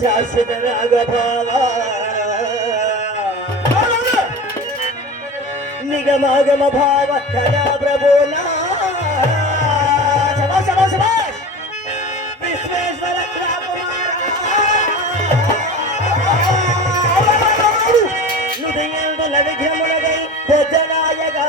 शाश्वत रागभावा निगमागम भाव कला प्रभुना विश्वेश्वर नुदयंतु नविघ्नमुनगै भजनायगा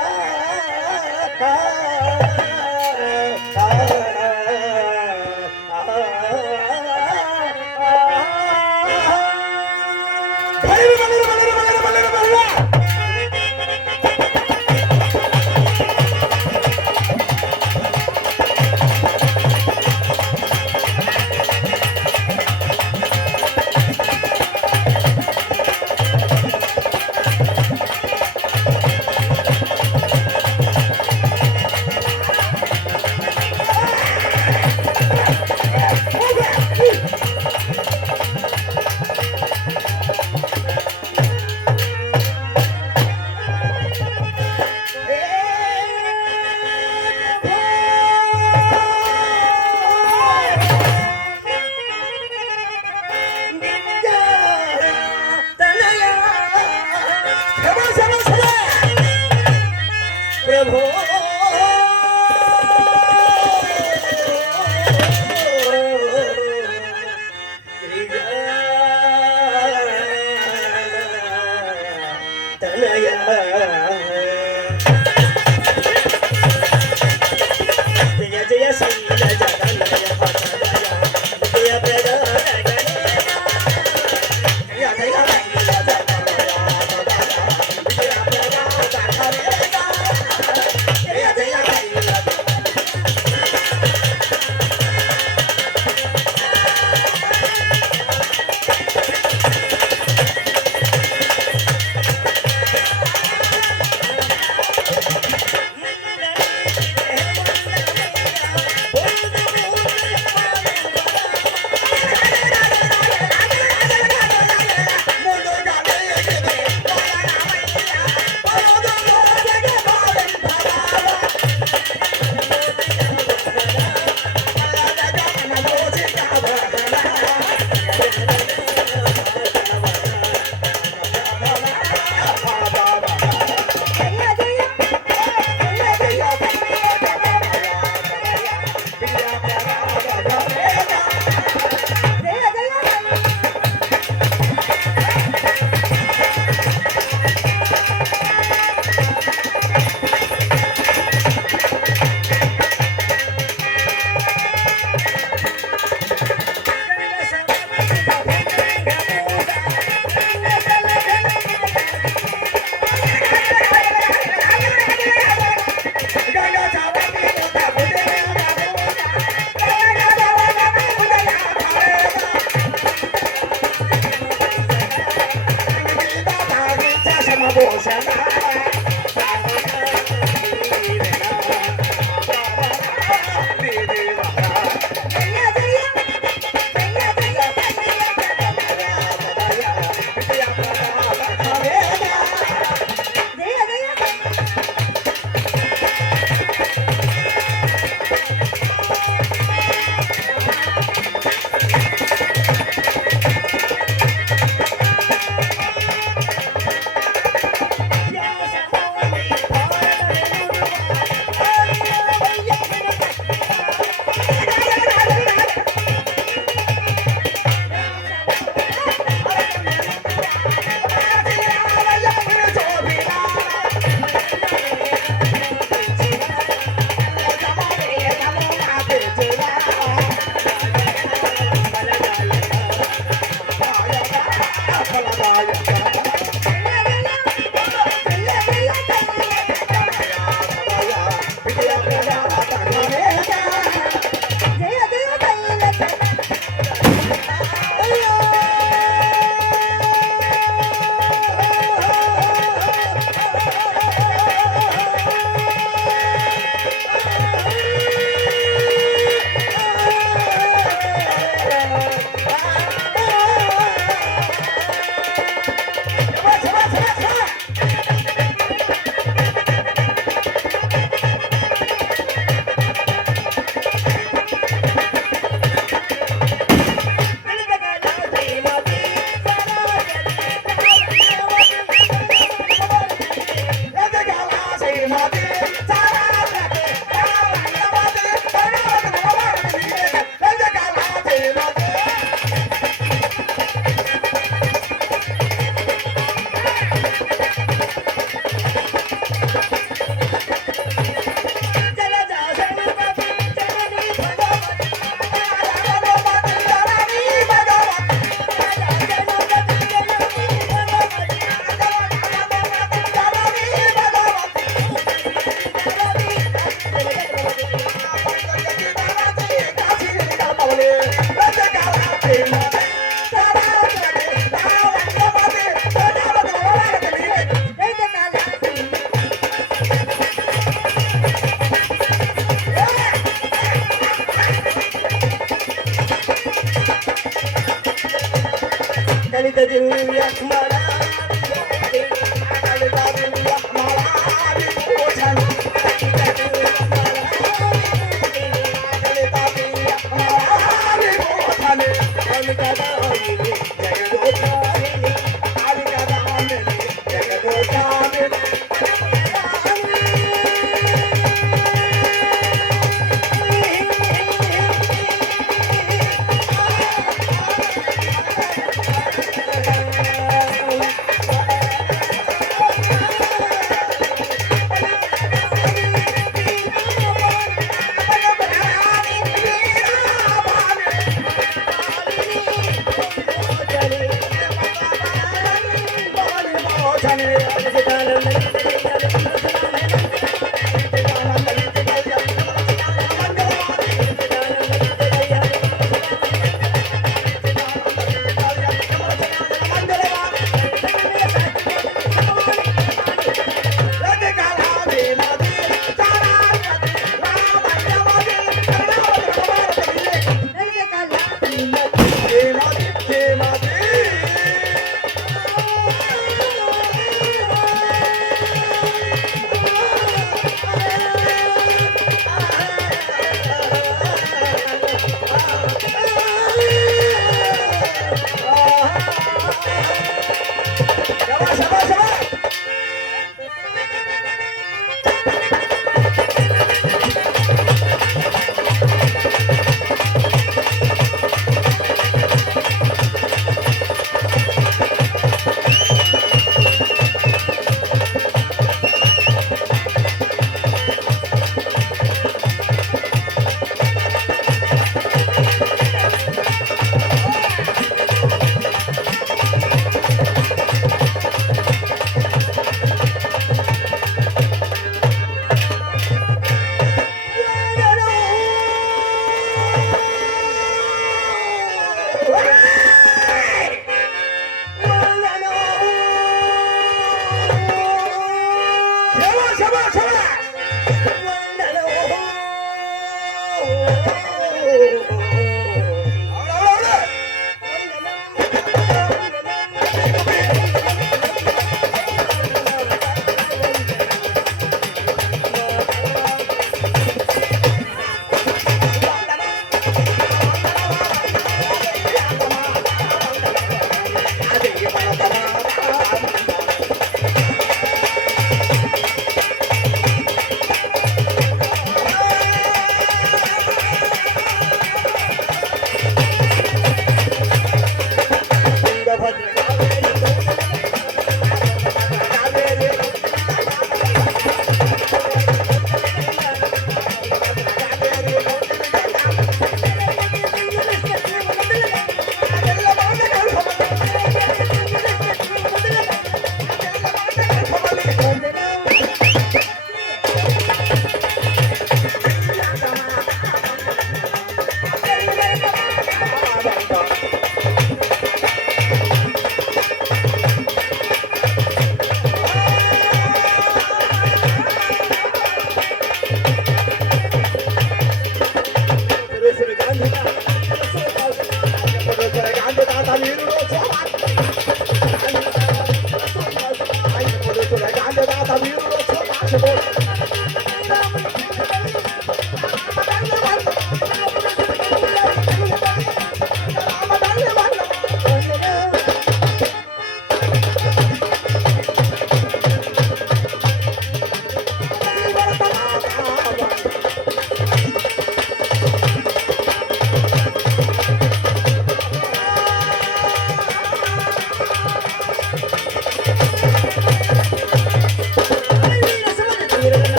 దళిత దివ్య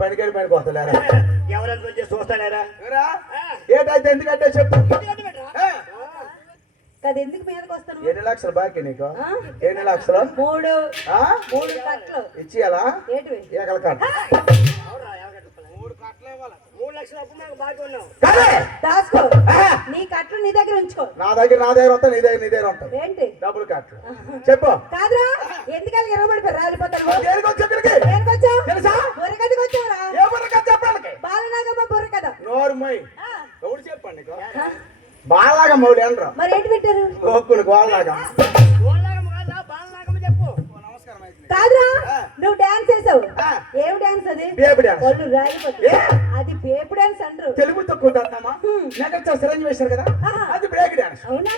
పనికెళ్ళి పనికి వస్తలేరా ఎవరైనా చూస్తారా ఏటైతే ఎందుకంటే చెప్పు ఎందుకు మీదకి వస్తాను? ఎన్ని లక్షలు బాకీ నీకు? ఎన్ని లక్షలు? మూడు కట్లు ఇచ్చియాలా? ఏంటివి? ఏకల కట్ట 3 లక్షల అప్పు మాకు బాకీ ఉన్నావు. దాసుకో, నీ కట్లు నీ దగ్గర ఉంచుకో. నా దగ్గర ఉంటాయి, నీ దగ్గర ఉంటాయి. ఏంటి డబ్బులు కట్లు చెప్పు. కాదురా, ఎందుకని ఎరవబడిపోయి రాలిపోతాను? తెలుసా? బుర్రకథకి వచ్చావురా? ఏ బుర్రకథ చెప్పడానికి? బాలనాగమ్మ బుర్రకథ. నోరు మొయ్. ఎవరు చెప్పండి నీకు? బాలనాగ మౌలి అనరు. మరి ఏంటి పెట్టారు? గోకులు గోల్లాగా. కాదురా, నువ్వు డాన్స్ చేసావు. ఏమి డాన్స్ అది? Baby dance. వాళ్ళు రాలిపోతుంది. అది బేబీ డాన్స్ అంటారు. తెలుగు తక్కువ ఉంటుందమ్మా. నెగటివ్ సిరంజి వేశారు కదా, అది బ్రేక్ డాన్స్. అవునా?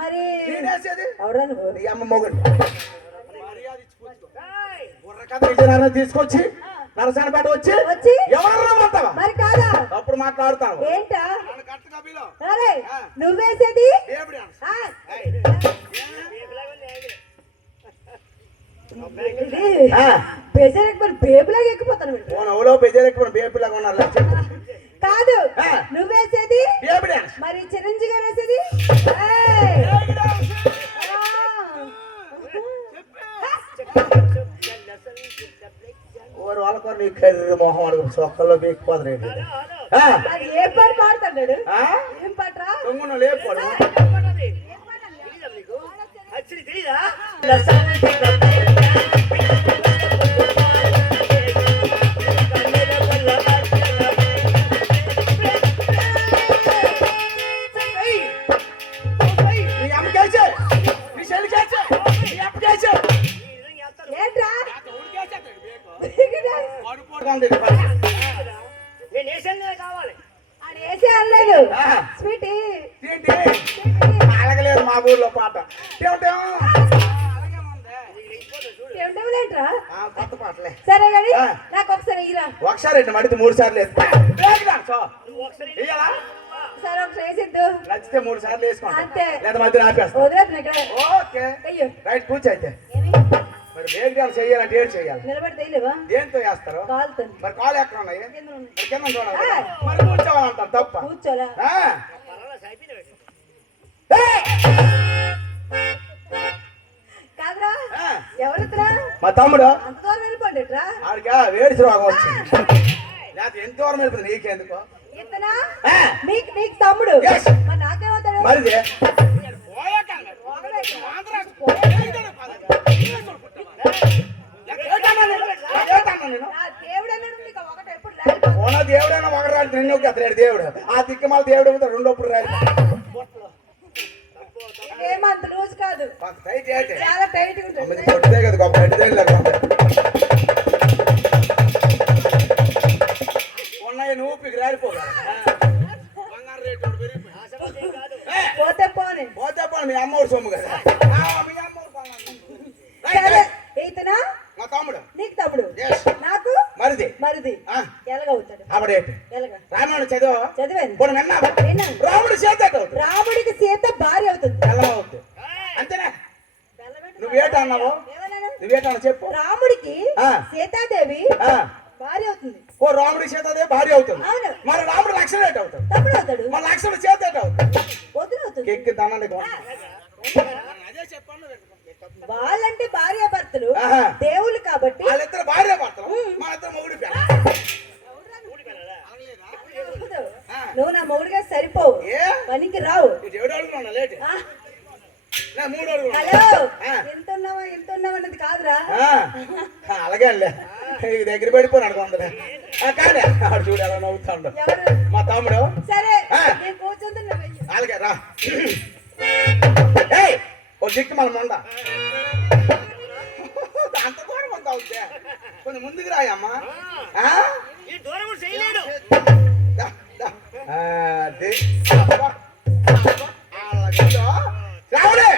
మరి ఎవరా నువ్వు? నీ అమ్మ మొగుడు బుర్రకథ విజయనగరం తీసుకొచ్చి నరసనపేట వచ్చి ఎవరన్నా మరి కాదా అప్పుడు మాట్లాడుతాను. ఏంటా నువ్వేసేది? ఇది ఆ, బెజర్ మరి బేబులాగా ఎక్కిపోతాను వీడు. ఓ నవ్వులో బెజరెక్కి బేపిలాగా ఉన్నారు చెప్పు. కాదు ఆ. నువ్వేసేది బేబీ డాన్స్. మరి చిరంజీవి గారు వేసేది ఏయ్! ఓరు వాళ్ళకు నీ కర్రీ మొహం అడుగు సొక్కల్లో బీక్కిపోతుంది ఏంటి? ఆ, మరి ఏ పాట పాడతాడు ఆ? ఏం పాటరా తొంగును లేపుకోడు. యాక్చువల్లీ తెలీదా నీ అమ్మ కేసే, నీ చెల్లి కేసే, నీ అప్ప కేసే. ఏంట్రా పడుకోవడం లేదు పని. నేను వేసాను కావాలి ఆడు వేసే అనలేదు ఆ. స్వీటీ ఏంటి అలగలేదు మా ఊర్లో పాట ఏమిటేమో? ఏమిటేంట్రా ఆ, కొత్త పాటలే. సరే గాని ఆ. నాకు ఒకసారి ఇరా ఒకసారి రెండు మడితే 3 సార్లు వేస్తా. Break dance. నువ్వు ఒకసారి వెయ్యాలా? సరే ఒకసారి వేసిద్దు నచ్చితే 3 సార్లు వేసుకోండి అంతే. లేదా మధ్యలో ఆపేస్తా. వదిలేదు ఇక్కడ ఓకే అయ్యో రైట్ కూర్చో అయితే. ఏమి మరి బ్రేక్ డాన్స్ చేయాలంటే ఏడు చేయాలి? నిలబడితే లేవా దేంతో వేస్తారు? కాలుతో మరి కాలు ఎక్కడ ఉన్నాయి? కింద ఉన్నాయి. మరి కింద చూడాలి. ఆ. మరి కూర్చోవాలంటారు తప్ప. కూర్చోలా ఆ. పర్వాలేదు అయిపోయింది ఏయ్! కాదురా ఆ. ఎవరిద్దరా మా తమ్ముడు అంత దూరం వెళ్ళిపోండిట్రా ఆడికి వేడి రోగం వచ్చింది. లేకపోతే ఎంత దూరం వెళ్ళిపోతుంది నీకెందుకు? ఇంతనా ఆ. నీకు తమ్ముడు Yes. మరి నాకేమవుతాడు మరిది నా దేవుడు అన్నాడు నీకు ఒకటి ఎప్పుడు లేకపోతే ఓన దేవుడైనా ఒకటి రాడు నిన్ను అతడు దేవుడు ఆ దిక్కమాల దేవుడు అవుతాడు రెండోప్పుడు రాడు. ఏమంత లూజ్ కాదు టైట్ ఏంటి? చాలా టైట్ గా ఉంటుంది అమ్మది పొట్టిదే కదా గొప్ప గడ్డిదే లేకుండా ఉన్నాయి నువ్వు పికి రాలిపోగా బంగారు రేటు కూడా పెరిగిపోయింది. ఆశపడేం కాదు పోతే పోనీ పోతే పోనీ మీ అమ్మోడు సొమ్ము కదా. మీ అమ్మోడు కొనాలి. రైట్, సరే రైట్. ఈతనా మా తమ్ముడు నీకు తమ్ముడు Yes. నాకు మరిది మరిది ఆ. ఎలాగవుతాడు ఆవిడేంటి ఎలాగా రామాయణం చదివా చదివాను ఇప్పుడు విన్నావా? విన్నాను. రాముడు చేత అవుతుంది రాముడికి సీత భార్య అవుతుంది బెల్లం అవుతుంది అంతేనా? నువ్వేట అన్నావు? ఏమన్నాను? నువ్వేటన్నా చెప్పు. రాముడికి ఆ. సీతాదేవి ఆ. భార్య అవుతుంది ఓ రాముడి చేత అదే భార్య అవుతుంది. అవును. మరి రాముడు లక్షణం ఏట అవుతాడు? తమ్ముడు అవుతాడు మన లక్షణం చేత ఏట అవుతుంది? వదిన అవుతుంది ఎక్కి తనండి వాళ్ళంటే భార్య భర్తలు ఆహా. దేవుళ్ళు కాబట్టి వాళ్ళిద్దరు భార్య భర్తలు మన ఇద్దరు మొగుడు పిల్ల. నువ్వు నా మొగుడుగా సరిపోవు ఏ పనికి రావు ఇటు ఏడు అడుగులు ఉన్నా లేట్ ఆ, నా 3 అడుగులు ఉన్నా. హలో ఆ. ఎంత ఉన్నావా అన్నది కాదురా ఆ, అలాగే అల్లే ఈ దగ్గర పడిపోయినాడు కొందరు కానీ ఆడు చూడు ఎలా నవ్వుతాడు ఎవరు మా తమ్ముడు. సరే ఆ. నేను కూర్చుంటున్నా అలాగే రా ఏయ్ ఓ దిక్కు మన మొండ అంత దూరం అంత అవుతే కొంచెం ముందుకు రాయమ్మా. ఆ? ఈ దూరం కూడా చేయలేడు దా, దా. అది. అబ్బా, అబ్బా. అలాగేదో. రావులే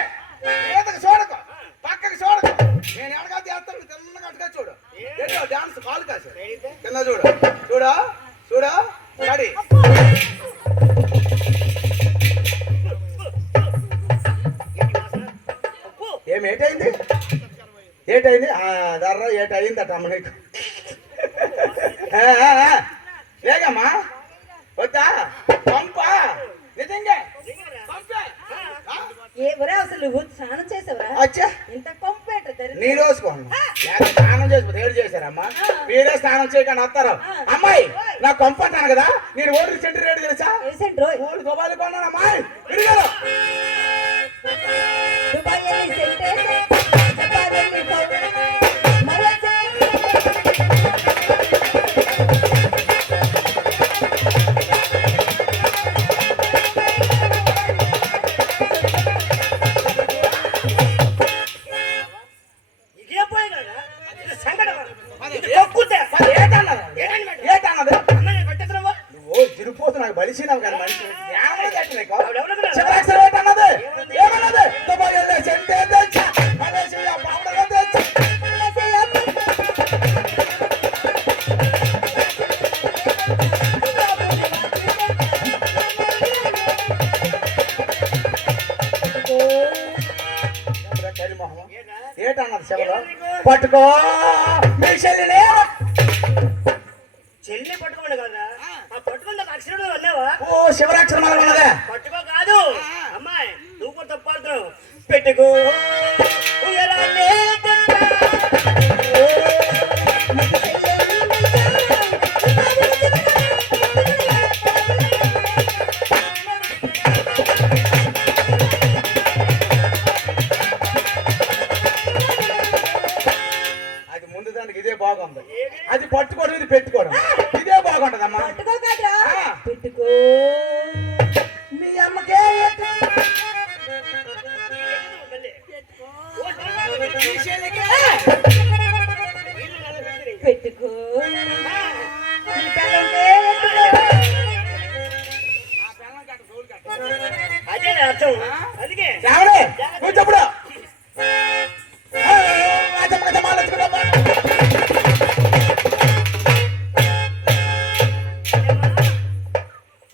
ఈతకు చూడకు పక్కకి చూడకు నేను ఎడగా చేస్తాను తిన్నగా అటుగా చూడు ఏంటో డాన్స్ కాలు కాసు కింద చూడు చూడు చూడు రెడీ. ఏటైంది ఏటైంది దర్ర ఏటయిందట అమ్మ నీకు లేగమ్మా వద్దా పంప నిజంగా పంపే. ఎవరా అసలు నువ్వు స్నానం చేసావరా అచ్చా ఇంత కొంపేట నీళ్ళు వేసుకోండి లేదా స్నానం చేసి ఏడు చేశారమ్మా మీరే స్నానం చేయకుండా వస్తారు. అమ్మాయి నాకు పంపంటాను కదా నేను ఓడి సెంటర్ రేటు తెలుసా? రీసెంట్ ఓడి దుబాయ్ కొన్నాను అమ్మాయి విడిగారు. దుబాయ్ వెళ్ళి సెంట్ వేసి, జపాన్ వెళ్ళి పౌడర్, మరో ఇదే పోయి కదా ఇది సంకటం అది ఇది తొక్కుతే. మరి ఏటన్నది ఏటన్నది అన్న నేను పెట్టేస్తున్నావా నువ్వు తిరిగిపోతు నాకు బలిసినావు కానీ మనిషి జ్ఞానం కట్టి నీకు ఎవడెవడో కదా? చివరాక్షరం ఏటన్నది ఏమన్నది దుబాయ్ వెళ్ళే సెంటే తెలుసా? చలి మొహం ఏంటా? ఏటన్నది శివలో ఏమన్నా నీకు? పట్టుకో మీ చెల్లినే చెల్లి పట్టుకోమని కదా ఆ పట్టుకున్న అక్షరం అన్నావా ఓ శివరాక్షరం ఉన్నదే పట్టుకో కాదు అమ్మాయి నువ్వు కూడా తప్పు పడుతున్నావు పెట్టుకో ఉంగరాలే అది ముందు దానికి ఇదే బాగుంది అది పట్టుకోవడం ఇది పెట్టుకోవడం ఇదే బాగుంటదమ్మా పట్టుకో కాదురా ఆ. పెట్టుకో మీ అమ్మకే పెట్టుకో నీ పిల్లలకే అదే అర్థం అందుకే రావడే నువ్వు చెప్పుడు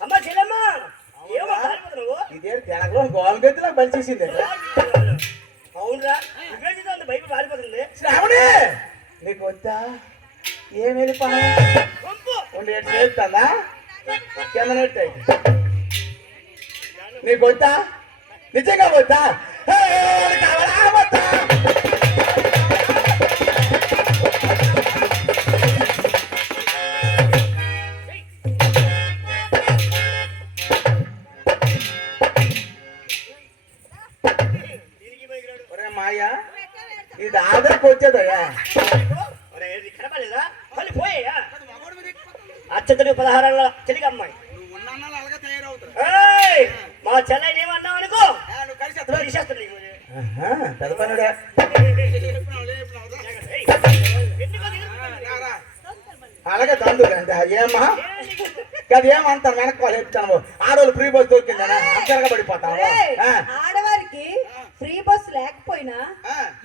అమ్మ చెల్లమ్మ ఏమో పారిపోతున్నావు ఇదే తెలంగాణ గోమగతిలో బలిచేసింది అవునురా నువ్వేంటిదో అంత బయట పారిపోతుంది శ్రావణి నీకు వద్దా ఏమేది పని పంపు ఉండి ఎటు చేస్తుందా కింద నెట్ అయితే నీకు వద్దా నిజంగా వద్దా కావాలా వద్దా దీనికి పనికిరాడు. ఒరే మాయా ఇది ఆధార్కి వచ్చేదయ్యా ఒరే, ఇది కనపడలేదా మళ్ళీ పోయాయా అచ్చతడు 16 తెలుగు అమ్మాయి నువ్వు ఉన్న అలాగే తయారవుతారు ఏయ్, మా చెల్లెని ఏమన్నావు అనుకో నువ్వు కలిసి అతను తీసేస్తాను నీకు. పెద్ద పనుడే ఏయ్, ఎందుకు అది? అలాగే తండ్రి ఏమ్మా ఏ నీకు? అది ఏమంటాను వెనక్కి చెప్తాను ఆడవాళ్ళు ఫ్రీ బస్ దొరికిందనా అంతగా పడిపోతాను ఏయ్, ఆడవారికి ఫ్రీ బస్ లేకపోయినా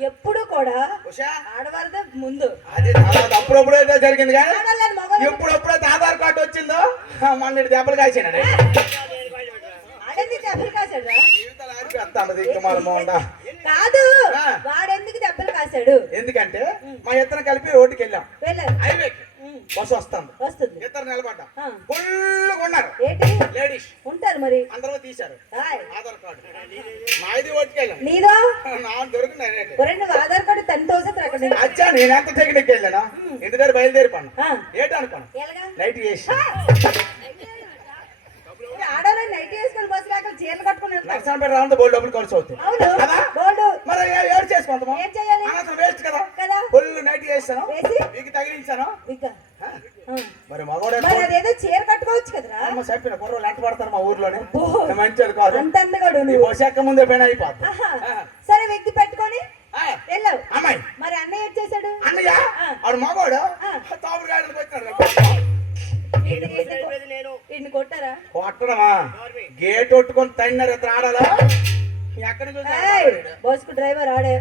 ఎప్పుడు కూడా ఆడవారిదే ముందు అది అప్పుడప్పుడు అయితే జరిగింది కానీ ఆడవాళ్ళని మగవాళ్ళు ఎప్పుడెప్పుడైతే ఆధార్ కార్డు వచ్చిందో మొన్న దెబ్బలు కాల్చాను ఆడెందుకు దెబ్బలు కాశాడు కాదు వాడెందుకు దెబ్బలు కాశాడు ఎందుకంటే మా ఇద్దరం కలిపి రోడ్డుకి వెళ్ళాం వెళ్ళారు హైవేకి బస్సు వస్తాం వస్తుంది ఇద్దరు నిలబడ్డాం ఆ. ఫుల్గా ఉన్నారు ఏంటి లేడీస్ ఉంటారు మరి అందరూ తీశారు హాయ్. ఆధార్ కార్డు మాది ఓటుకెళ్ళాం నీదో నా దొరికినాయి ఒరే నువ్వు ఆధార్ కార్డు 10,000 అక్కడ అచ్చా నేను ఎంత టెక్నిక్ వెళ్ళాను ఇంటి దగ్గర బయలుదేరిపోను ఆ. ఏంటి అనుకోను ఎలాగా నైట్ చేసి ఆడవాళ్ళు నైట్ వేసుకొని బస్సు కాక చీరలు కట్టుకుని వెళ్తారు నర్సంపేట రావడంతో బోల్డ్ డబ్బులు ఖర్చు అవుతాయి అవును కదా? బోల్డు మరి ఏడు చేసుకుంటాము ఏం చేయాలి అనవసరం వేస్ట్ కదా కదా ఫుల్ నైట్ చేస్తాను వేసి మీకు తగిలించాను ఇంకా ఆ? ఆ. మరి మగోడే మరి అదేదో చీర కట్టుకోవచ్చు కదరా చెప్పిన కుర్రోళ్ళు ఎంట పడతారు మా ఊర్లోనే ఓ. మంచోడు కాదు అంత అందగాడు ఈ నువ్వు బస్సు ఎక్క ముందే పైన అయిపోతుంది ఆహా. ఆ. సరే వ్యక్తి పెట్టుకొని ఆ. వెళ్ళావు అమ్మాయి మరి అన్నయ్య ఏం చేశాడు అన్నయ్య ఆ. ఆడు మగోడు ఆ. తావుడు గాడికి వచ్చాడు వెళ్ళిపోయేది నేను ఇన్ని కొట్టారా కొట్టడమా గేట్ కొట్టుకొని తన్నారు ఇద్దరు ఆడాలా ఎక్కడి నుంచి ఏయ్, బస్కు డ్రైవర్ ఆడే